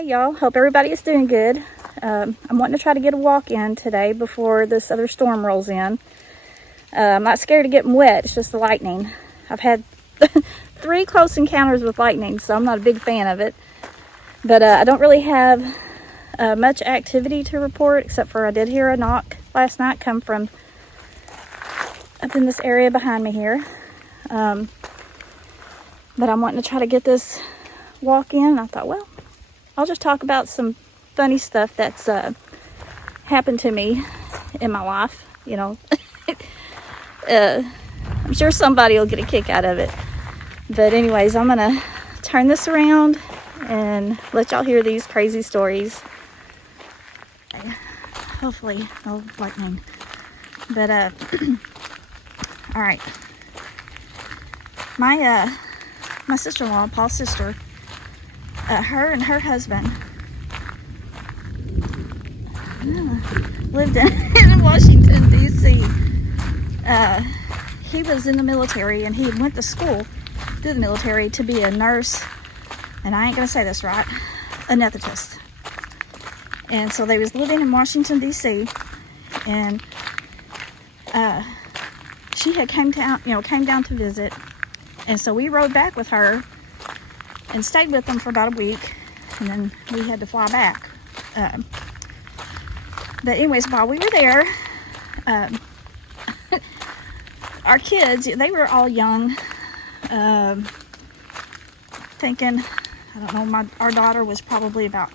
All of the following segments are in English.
Hey y'all, hope everybody is doing good. I'm wanting to try to get a walk in today before this other storm rolls in. I'm not scared of getting wet, it's just the lightning. I've had 3 close encounters with lightning, so I'm not a big fan of it. But I don't really have much activity to report, except for I did hear a knock last night come from up in this area behind me here. But I'm wanting to try to get this walk in, and I thought, well, I'll just talk about some funny stuff that's happened to me in my life, you know. I'm sure somebody will get a kick out of it. But anyways, I'm gonna turn this around and let y'all hear these crazy stories. Hopefully no lightning. But all right. My sister-in-law, Paul's sister, her and her husband lived in Washington, D.C. He was in the military, and he went to school through the military to be a nurse, and I ain't gonna say this right, anesthetist. And so they was living in Washington, D.C., and she had came down to visit, and so we rode back with her and stayed with them for about a week, and then we had to fly back. But anyways, while we were there, our kids, they were all young, thinking, I don't know, our daughter was probably about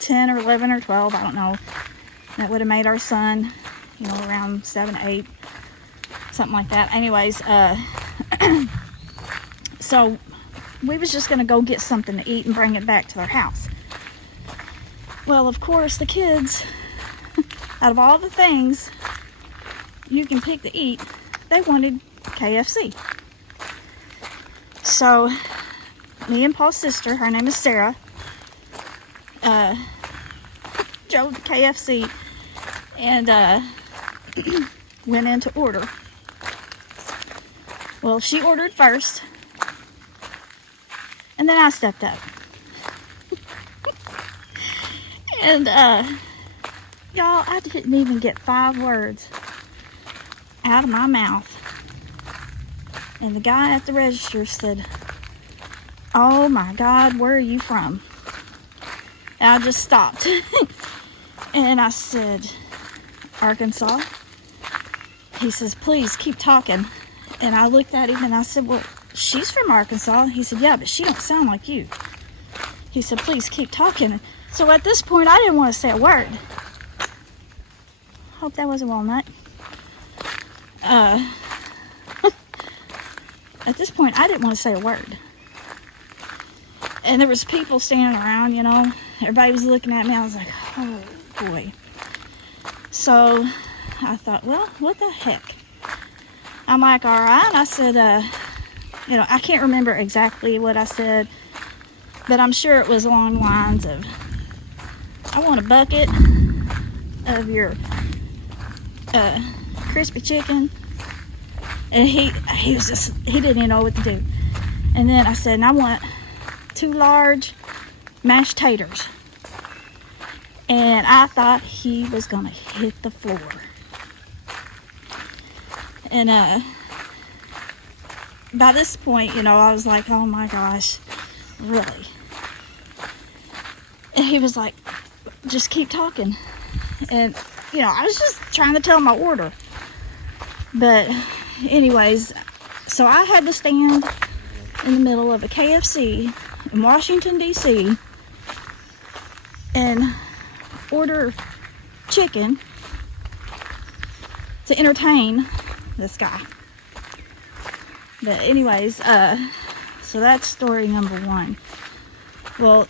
10 or 11 or 12, I don't know. That would have made our son, around 7, 8, something like that. Anyways, so we was just gonna go get something to eat and bring it back to their house. Well, of course, the kids, out of all the things you can pick to eat, they wanted KFC. So me and Paul's sister, her name is Sarah, drove to KFC and went in to order. Well, she ordered first, and then I stepped up. And y'all, I didn't even get 5 words out of my mouth, and the guy at the register said, "Oh my God, where are you from?" And I just stopped. And I said, "Arkansas." He says, "Please keep talking." And I looked at him and I said, "Well, she's from Arkansas." He said, "Yeah, but she don't sound like you." He said, "Please keep talking." So at this point, I didn't want to say a word. Hope that was a walnut. At this point, I didn't want to say a word. And there was people standing around, Everybody was looking at me. I was like, oh boy. So I thought, well, what the heck? I'm like, all right. I said, I can't remember exactly what I said, but I'm sure it was along the lines of, "I want a bucket of your crispy chicken." And he didn't know what to do. And then I said, "And I want 2 large mashed taters." And I thought he was gonna hit the floor. And by this point, I was like, oh my gosh, really? And he was like, "Just keep talking." And, I was just trying to tell him my order. But anyways, so I had to stand in the middle of a KFC in Washington, D.C. and order chicken to entertain this guy. But anyways, so that's story number 1. Well,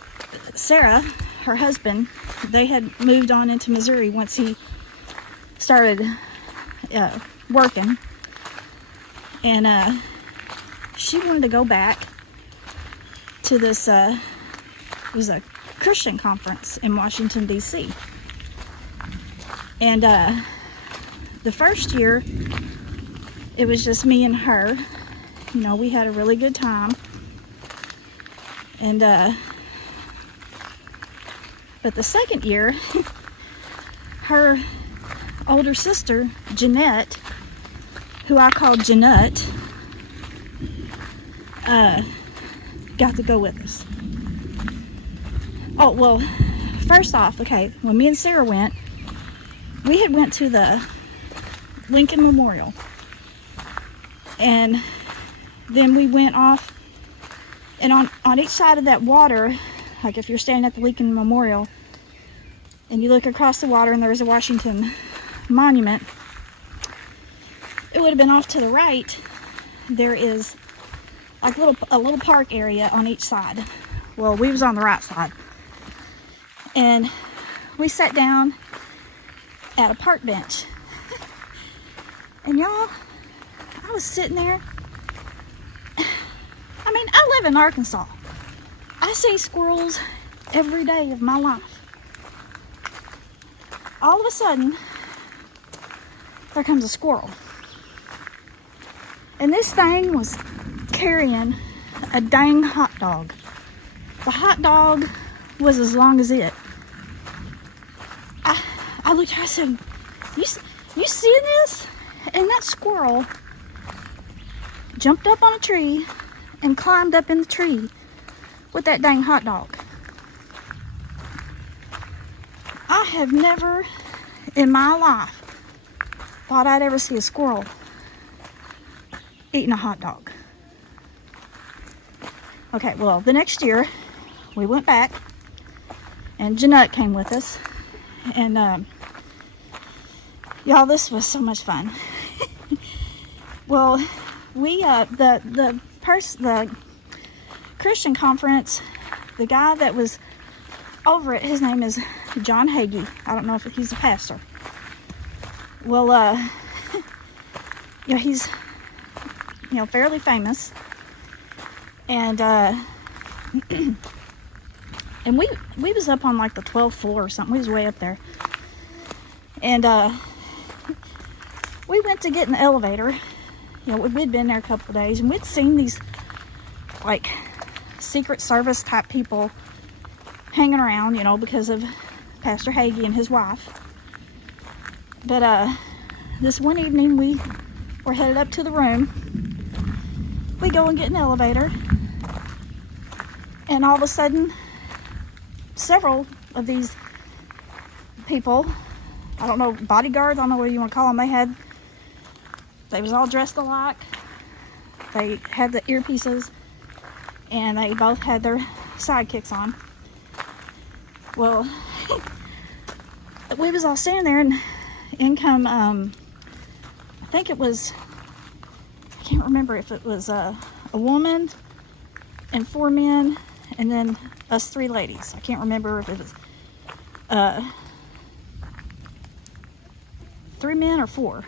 Sarah, her husband, they had moved on into Missouri once he started working. And she wanted to go back to this, it was a Christian conference in Washington, D.C. And the first year, it was just me and her. We had a really good time. And but the second year, her older sister, Jeanette, who I called Jeanette, got to go with us. Oh, well, first off, okay, when me and Sarah went, we had went to the Lincoln Memorial. And then we went off, and on each side of that water, like if you're standing at the Lincoln Memorial, and you look across the water and there's a Washington Monument, it would have been off to the right. There is like a little park area on each side. Well, we was on the right side. And we sat down at a park bench. And y'all, I was sitting there. I mean, I live in Arkansas. I see squirrels every day of my life. All of a sudden, there comes a squirrel. And this thing was carrying a dang hot dog. The hot dog was as long as it. I looked, I said, you see this? And that squirrel jumped up on a tree and climbed up in the tree with that dang hot dog. I have never in my life thought I'd ever see a squirrel eating a hot dog. Okay, well, the next year we went back and Jeanette came with us, and y'all, this was so much fun. Well, we the Christian conference, the guy that was over it, his name is John Hagee. I don't know if he's a pastor. Well, he's fairly famous, and and we was up on like the 12th floor or something. We was way up there, and we went to get in the elevator. We'd been there a couple of days, and we'd seen these like Secret Service type people hanging around, because of Pastor Hagee and his wife. But this one evening we were headed up to the room. We go and get in the elevator, and all of a sudden several of these people, I don't know, bodyguards, I don't know what you want to call them, they was all dressed alike. They had the earpieces, and they both had their sidekicks on. Well, we was all standing there, and in come, I think it was, I can't remember if it was a woman and 4 men, and then us 3 ladies. I can't remember if it was 3 men or 4,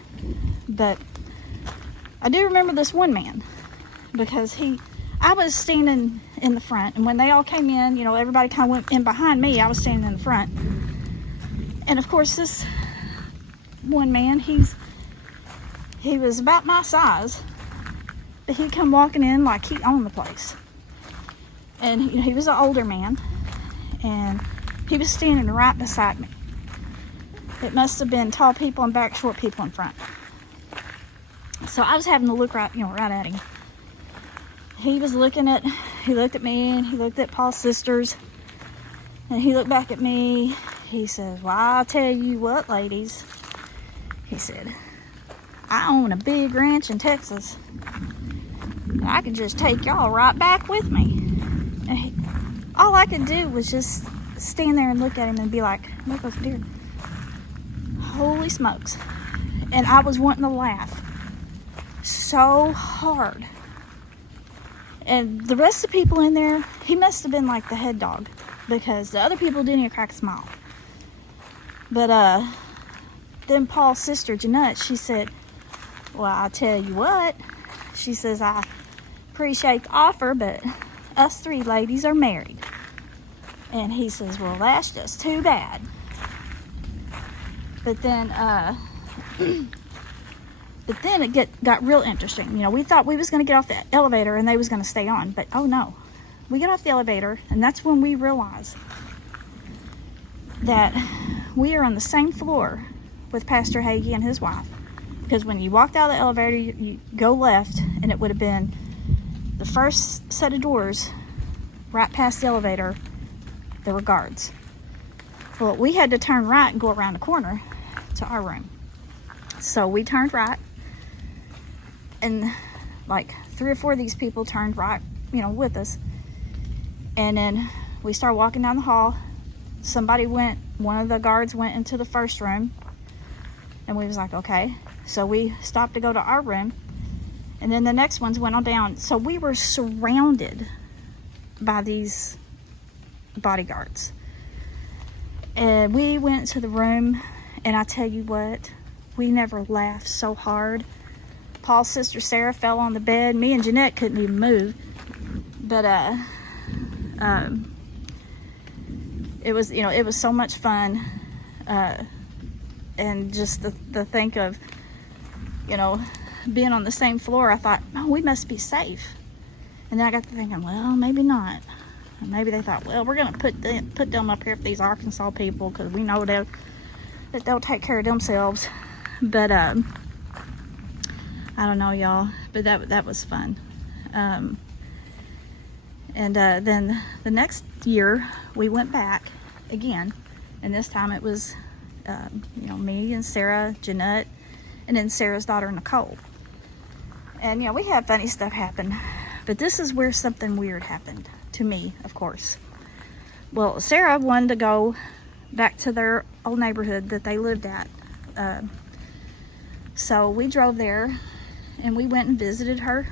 but I do remember this one man, because I was standing in the front, and when they all came in, everybody kind of went in behind me. I was standing in the front, and of course this one man, he was about my size, but he come walking in like he owned the place. And he was an older man, and he was standing right beside me. It must have been tall people in back, short people in front. So I was having to look right at him. He looked at me, and he looked at Paul's sisters, and he looked back at me. He says, "Well, I'll tell you what, ladies," he said, "I own a big ranch in Texas. I could just take y'all right back with me." And all I could do was just stand there and look at him and be like, "Look over there. Holy smokes." And I was wanting to laugh so hard. And the rest of the people in there, he must have been like the head dog, because the other people didn't even crack a smile. But then Paul's sister, Jeanette, she said, "Well, I tell you what," she says, "I appreciate the offer, but us 3 ladies are married." And he says, "Well, that's just too bad." But then it got real interesting. We thought we was going to get off the elevator and they was going to stay on, but oh no. we get off the elevator, and that's when we realize that we are on the same floor with Pastor Hagee and his wife. Because when you walked out of the elevator, you go left, and it would have been the first set of doors right past the elevator. There were guards. Well, we had to turn right and go around the corner to our room. So we turned right, and like 3 or 4 of these people turned right, with us. And then we started walking down the hall. One of the guards went into the first room, and we was like, okay. So we stopped to go to our room, and then the next ones went on down. So we were surrounded by these bodyguards. And we went to the room, and I tell you what, we never laughed so hard. Paul's sister Sarah fell on the bed. Me and Jeanette couldn't even move. But it was so much fun. And just the think of, being on the same floor, I thought, oh, we must be safe. And then I got to thinking, well, maybe not. Maybe they thought, well, we're going to put them up here for these Arkansas people, because we know that they'll take care of themselves. But I don't know, y'all. But that was fun. And then the next year we went back again, and this time it was me and Sarah, Jeanette, and then Sarah's daughter Nicole. And we had funny stuff happen, but this is where something weird happened to me, of course. Well, Sarah wanted to go back to their old neighborhood that they lived at. So we drove there, and we went and visited her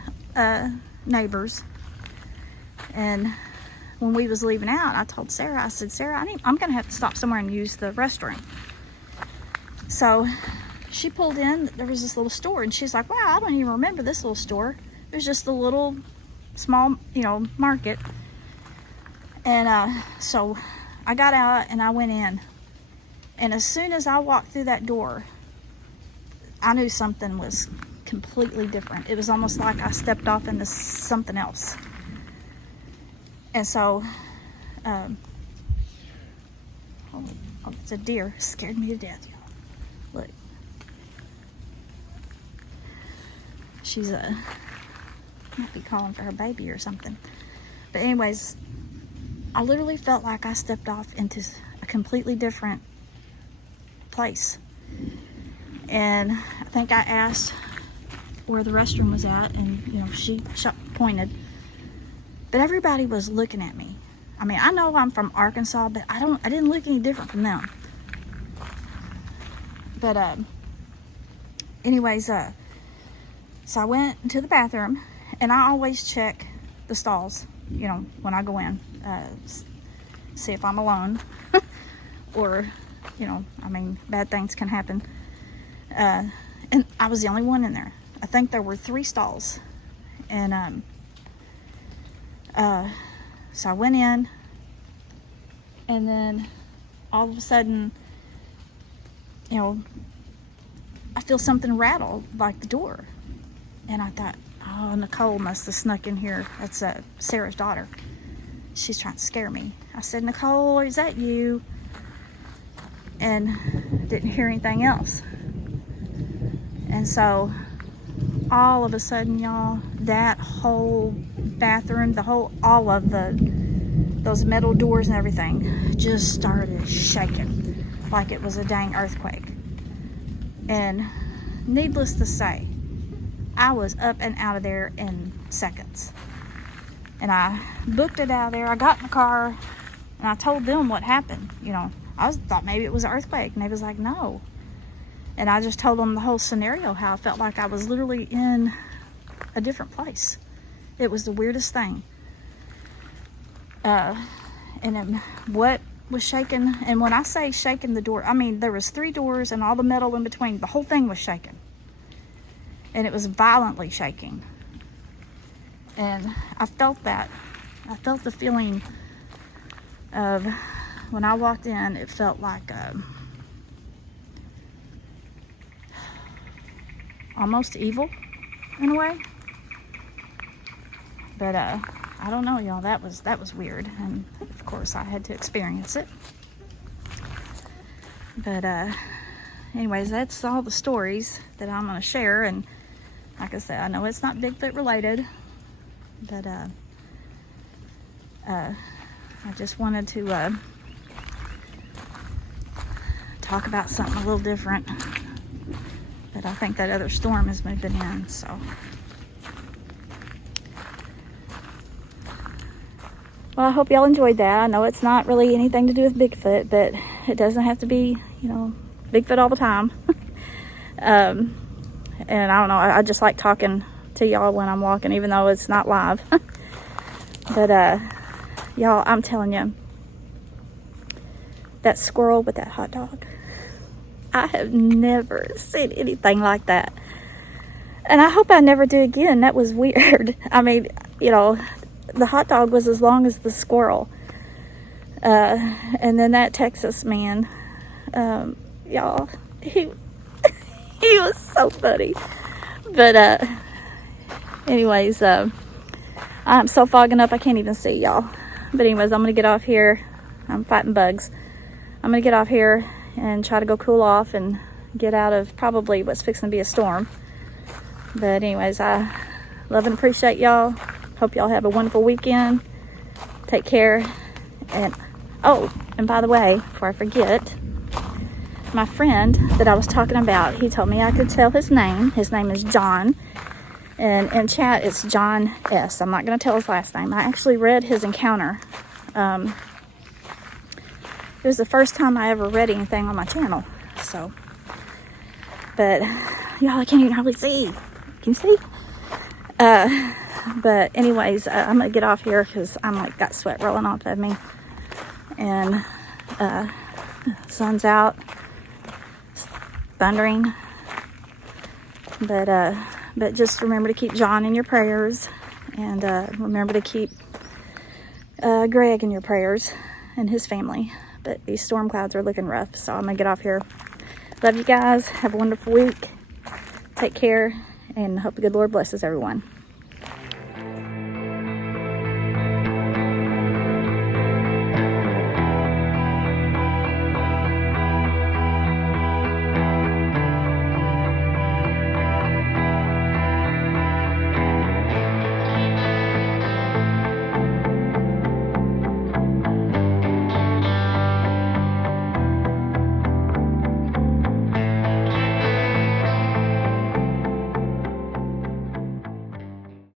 neighbors. And when we was leaving out, I told Sarah, I said, Sarah, I'm going to have to stop somewhere and use the restroom. So she pulled in. There was this little store, and she's like, wow, I don't even remember this little store. It was just a little small, market. And so I got out and I went in. And as soon as I walked through that door, I knew something was completely different. It was almost like I stepped off into something else. And so, oh, it's a deer. It scared me to death, y'all. Look. She's might be calling for her baby or something. But anyways, I literally felt like I stepped off into a completely different place. And I think I asked where the restroom was at, and she pointed. But everybody was looking at me. I mean, I know I'm from Arkansas, but I didn't look any different from them. But anyways, so I went into the bathroom, and I always check the stalls, when I go in, see if I'm alone, or, bad things can happen. And I was the only one in there. I think there were 3 stalls, and so I went in, and then all of a sudden, I feel something rattle like the door. And I thought, oh, Nicole must have snuck in here. That's Sarah's daughter. She's trying to scare me. I said, Nicole, is that you? And didn't hear anything else. And so all of a sudden, y'all, that whole bathroom, all of those metal doors and everything just started shaking like it was a dang earthquake. And needless to say, I was up and out of there in seconds. And I booked it out of there. I got in the car, and I told them what happened. I thought maybe it was an earthquake, and they was like, no. And I just told them the whole scenario, how I felt like I was literally in a different place. It was the weirdest thing. And then what was shaking, and when I say shaking the door, I mean there was 3 doors and all the metal in between. The whole thing was shaking. And it was violently shaking. And I felt that. I felt the feeling of, when I walked in, it felt like almost evil in a way. But I don't know, y'all. That was weird, and of course I had to experience it. But anyways, that's all the stories that I'm gonna share. And like I said, I know it's not Bigfoot related, but I just wanted to talk about something a little different. But I think that other storm is moving in, so. Well, I hope y'all enjoyed that. I know it's not really anything to do with Bigfoot, but it doesn't have to be, you know, Bigfoot all the time. And I don't know, I just like talking to y'all when I'm walking, even though it's not live. But y'all, I'm telling you, that squirrel with that hot dog, I have never seen anything like that. And I hope I never do again. That was weird. I mean, you know, the hot dog was as long as the squirrel. And then that Texas man, y'all, he was so funny. But anyways, I'm so fogging up I can't even see y'all. But anyways, I'm gonna get off here. I'm fighting bugs. I'm gonna get off here and try to go cool off and get out of probably what's fixing to be a storm. But anyways, I love and appreciate y'all. Hope y'all have a wonderful weekend. Take care. And oh, and by the way, before I forget, my friend that I was talking about, he told me I could tell his name. His name is John. And in chat, it's John S. I'm not going to tell his last name. I actually read his encounter. It was the first time I ever read anything on my channel. So, but y'all, I can't even hardly see. Can you see? But anyways, I'm going to get off here because I'm like got sweat rolling off of me. And sun's out. It's thundering. But just remember to keep John in your prayers, and remember to keep Greg in your prayers and his family. But these storm clouds are looking rough, so I'm gonna get off here. Love you guys. Have a wonderful week. Take care, and hope the good Lord blesses everyone.